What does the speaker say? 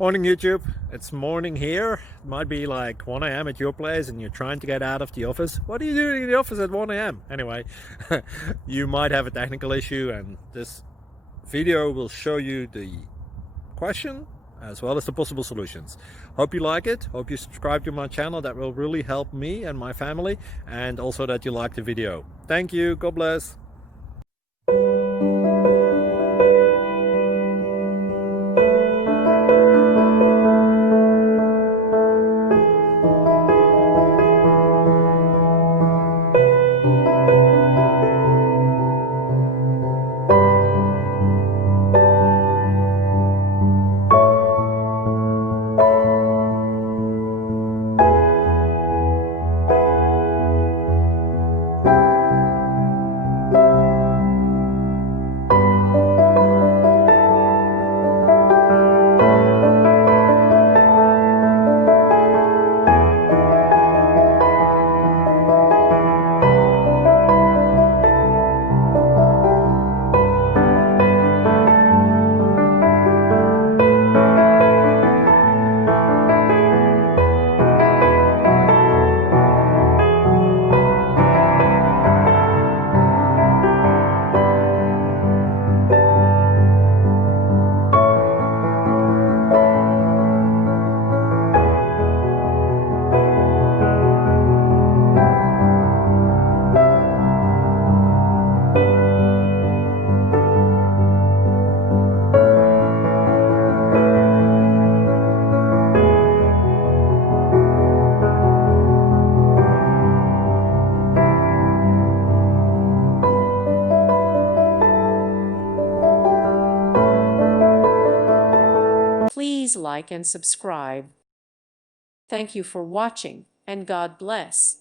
Morning YouTube, it's morning here. It might be like 1 a.m. at your place and you're trying to get out of the office. What are you doing in the office at 1 a.m.? Anyway, you might have a technical issue and this video will show you the question as well as the possible solutions. Hope you like it, hope you subscribe to my channel. That will really help me and my family, and also that you like the video. Thank you, God bless. Please like and subscribe. Thank you for watching, and God bless.